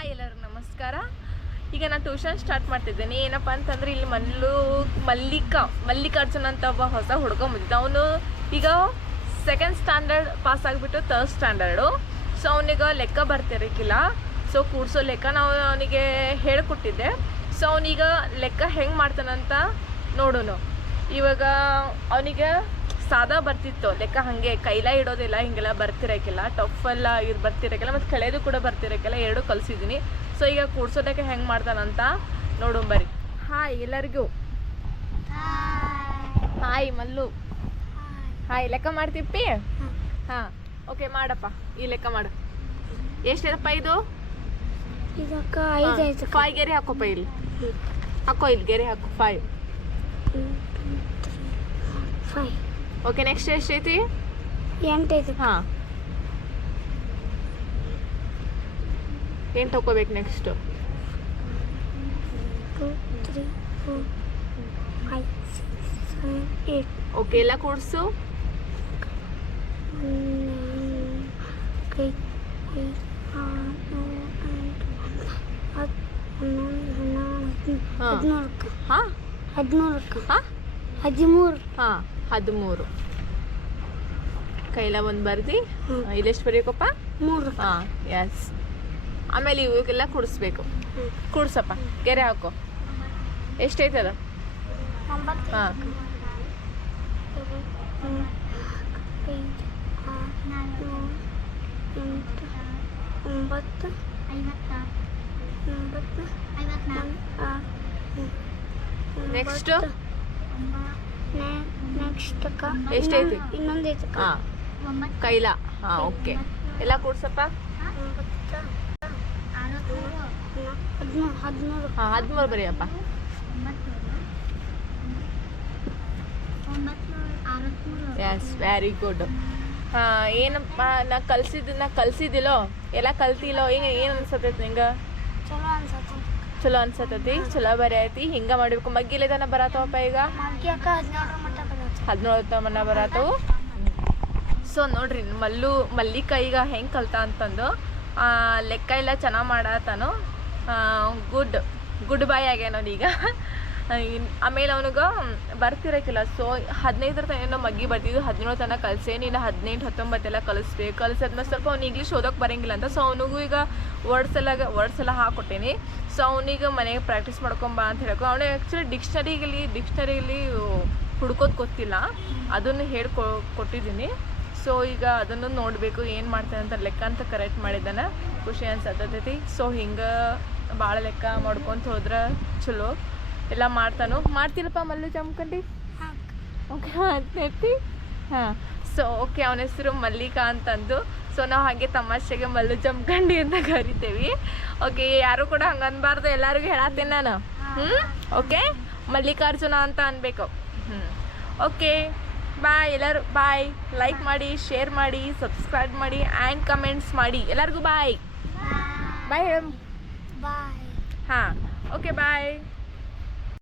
Hi ಎಲ್ಲರಿಗೂ ನಮಸ್ಕಾರ. ಈಗ ನಾನು ಟ್ಯೂಷನ್ ಸ್ಟಾರ್ಟ್ ಮಾಡ್ತಿದ್ದೇನೆ. ಏನಪ್ಪ ಅಂತಂದರೆ ಇಲ್ಲಿ ಮಲ್ಲಿಕಾರ್ಜುನ್ ಅಂತ ಒಬ್ಬ ಹೊಸ ಹುಡುಗ ಬಂದಿದ್ದ. ಅವನು ಈಗ ಸೆಕೆಂಡ್ ಸ್ಟ್ಯಾಂಡರ್ಡ್ ಪಾಸ್ ಆಗಿಬಿಟ್ಟು ಥರ್ಡ್ ಸ್ಟ್ಯಾಂಡರ್ಡು. ಸೊ ಅವನಿಗೆ ಲೆಕ್ಕ ಬರ್ತಿರಕ್ಕಿಲ್ಲ. ಸೊ ಕೂಡ್ಸೋ ಲೆಕ್ಕ ನಾವು ಅವನಿಗೆ ಹೇಳಿಕೊಟ್ಟಿದ್ದೆ. ಸೊ ಅವನೀಗ ಲೆಕ್ಕ ಹೆಂಗೆ ಮಾಡ್ತಾನಂತ ನೋಡೋಣ. ಇವಾಗ ಅವನಿಗೆ ಸಾದಾ ಬರ್ತಿತ್ತು ಲೆಕ್ಕ, ಹಾಗೆ ಕೈಲ ಇಡೋದಿಲ್ಲ, ಹಿಂಗೆಲ್ಲ ಬರ್ತಿರೋಕ್ಕಿಲ್ಲ, ಟಫೆಲ್ಲ ಇದು ಬರ್ತಿರೋಕ್ಕಿಲ್ಲ, ಮತ್ತು ಕಳೆದು ಕೂಡ ಬರ್ತಿರೋಕ್ಕಿಲ್ಲ, ಎರಡು ಕಲಿಸಿದ್ದೀನಿ. ಸೊ ಈಗ ಕೂಡ್ಸೋ ಲೆಕ್ಕ ಹೆಂಗೆ ಮಾಡ್ತಾನಂತ ನೋಡೋಣ ಬರ್ರಿ. ಹಾಯ್ ಎಲ್ಲರಿಗೂ. ಹಾಯ್ ಮಲ್ಲು. ಹಾಯ್, ಲೆಕ್ಕ ಮಾಡ್ತಿಪ್ಪಿ? ಹಾಂ, ಓಕೆ ಮಾಡಪ್ಪ. ಈ ಲೆಕ್ಕ ಮಾಡು. ಎಷ್ಟಿದಪ್ಪ ಇದು? 5 ಗೆರೆ ಹಾಕೋಪ್ಪ. ಇಲ್ಲಿ ಹಾಕೋ, ಇಲ್ಲಿ ಗೆರೆ ಹಾಕೋ. 5. ಓಕೆ, ನೆಕ್ಸ್ಟ್ ಎಷ್ಟೈತಿ? 8 ಐತಿ. ಹಾಂ, 8 ತಗೋಬೇಕು. ನೆಕ್ಸ್ಟು 2 3 4 5 6 7 8. ಓಕೆ, ಎಲ್ಲ ಕೂಡಿಸು. 13 ಹಾಂ, 13 ಕೈಲ ಒಂದು ಬರ್ದು ಇಲ್ಲೆಷ್ಟು ಬರೀಬೇಕಪ್ಪ? 3. ಹಾಂ, ಎಸ್. ಆಮೇಲೆ ಇವಕ್ಕೆಲ್ಲ ಕೂಡಿಸ್ಬೇಕು. ಕೂಡ್ಸಪ್ಪ, ಗೆರೆ ಹಾಕೋ. ಎಷ್ಟೈತದ? 9 ಹಾಂ, 9 ನೆಕ್ಸ್ಟ್ ಎಷ್ಟೈತಿ? ಇನ್ನೊಂದು ಐತಿ. ಹಾಂ, ಕೈಲ. ಹಾಂ, ಓಕೆ, ಎಲ್ಲ ಕೂಡ್ಸಪ್ಪ. 13 ಹಾಂ, 13 ಬರೀಯಪ್ಪ. S, very good. ಹಾಂ, ಏನಪ್ಪ ನಾ ಕಲ್ಸಿದ್ದಿಲ್ಲೋ, ಎಲ್ಲ ಕಲ್ತಿಲ್ಲೋ? ಈಗ ಏನು ಅನ್ಸತೈತಿ ನಿಂಗೆ? ಚಲೋ ಅನ್ಸತ್ತೆ. ಚಲೋ ಅನ್ಸತೈತಿ, ಚಲೋ ಬರೀ ಐತಿ. ಹಿಂಗೆ ಮಾಡಬೇಕು. ಮಗ್ಗಿಲೆ ತನ ಬರತ್ತವಪ್ಪ. ಈಗ 17 ಮನ ಬರತ್ತವು. ಸೊ ನೋಡ್ರಿ, ಮಲ್ಲಿಕ ಈಗ ಹೆಂಗೆ ಕಲ್ತ ಅಂತಂದು ಲೆಕ್ಕ ಎಲ್ಲ ಚೆನ್ನಾಗಿ ಮಾಡತ್ತಾನು. ಗುಡ್ ಬಾಯ್ ಆಗ್ಯಾನೀಗ. ಆಮೇಲೆ ಅವನಿಗೆ ಬರ್ತಿರೋಕ್ಕಿಲ್ಲ. ಸೊ 15 ಏನೋ ಮಗ್ಗಿ ಬರ್ತಿದ್ದು, 17 ತನಕ ಕಲಿಸೆ. ನೀನು 18 19 ಎಲ್ಲ ಕಲಿಸ್ಬೇಕು. ಕಲಿಸಾದ್ಮೇಲೆ ಸ್ವಲ್ಪ ಅವ್ನು ಇಂಗ್ಲೀಷ್ ಓದೋಕೆ ಬರೋಂಗಿಲ್ಲ ಅಂತ. ಸೊ ಅವನಿಗೂ ಈಗ ವರ್ಡ್ಸ್ ಎಲ್ಲ ಹಾಕ್ಕೊಟ್ಟೇನಿ. ಸೊ ಅವನಿಗೆ ಮನೆಗೆ ಪ್ರಾಕ್ಟೀಸ್ ಮಾಡ್ಕೊಂಬ ಅಂತ ಹೇಳಕ್ಕೆ. ಅವನು ಆ್ಯಕ್ಚುಲಿ ಡಿಕ್ಷನರಿಯಲ್ಲಿ ಹುಡ್ಕೋದು ಗೊತ್ತಿಲ್ಲ, ಅದನ್ನು ಕೊಟ್ಟಿದ್ದೀನಿ. ಸೊ ಈಗ ಅದನ್ನು ನೋಡಬೇಕು ಏನು ಮಾಡ್ತಾನೆ ಅಂತ. ಲೆಕ್ಕ ಅಂತ ಕರೆಕ್ಟ್ ಮಾಡಿದ್ದಾನೆ, ಖುಷಿ ಅನ್ಸತ್ತೈತಿ. ಸೊ ಹಿಂಗೆ ಭಾಳ ಲೆಕ್ಕ ಮಾಡ್ಕೊತ ಹೋದ್ರೆ ಚಲೋ ಎಲ್ಲ ಮಾಡ್ತೀರಪ್ಪ ಮಲ್ಲು ಜಮ್ಕಂಡಿ? ಓಕೆ, ಮಾಡ್ತೈತಿ. ಹಾಂ, ಸೊ ಓಕೆ, ಅವನ ಹೆಸರು ಮಲ್ಲಿಕಾ ಅಂತಂದು. ಸೊ ನಾವು ಹಾಗೆ ತಮಾಷೆಗೆ ಮಲ್ಲು ಜಮ್ಕಂಡಿ ಅಂತ ಕರಿತೇವೆ. ಓಕೆ, ಯಾರು ಕೂಡ ಹಂಗೆ ಅನ್ಬಾರ್ದು, ಎಲ್ಲರಿಗೂ ಹೇಳತ್ತೇನೆ ನಾನು. ಓಕೆ, ಮಲ್ಲಿಕಾರ್ಜುನ ಅಂತ ಅನ್ಬೇಕು. ಓಕೆ, ಬಾಯ್ ಎಲ್ಲರೂ. ಬಾಯ್. ಲೈಕ್ ಮಾಡಿ, ಶೇರ್ ಮಾಡಿ, ಸಬ್ಸ್ಕ್ರೈಬ್ ಮಾಡಿ ಆ್ಯಂಡ್ ಕಮೆಂಟ್ಸ್ ಮಾಡಿ. ಎಲ್ಲರಿಗೂ ಬಾಯ್. ಬಾಯ್ ಹೇಳ. ಬಾಯ್. ಹಾಂ, ಓಕೆ, ಬಾಯ್.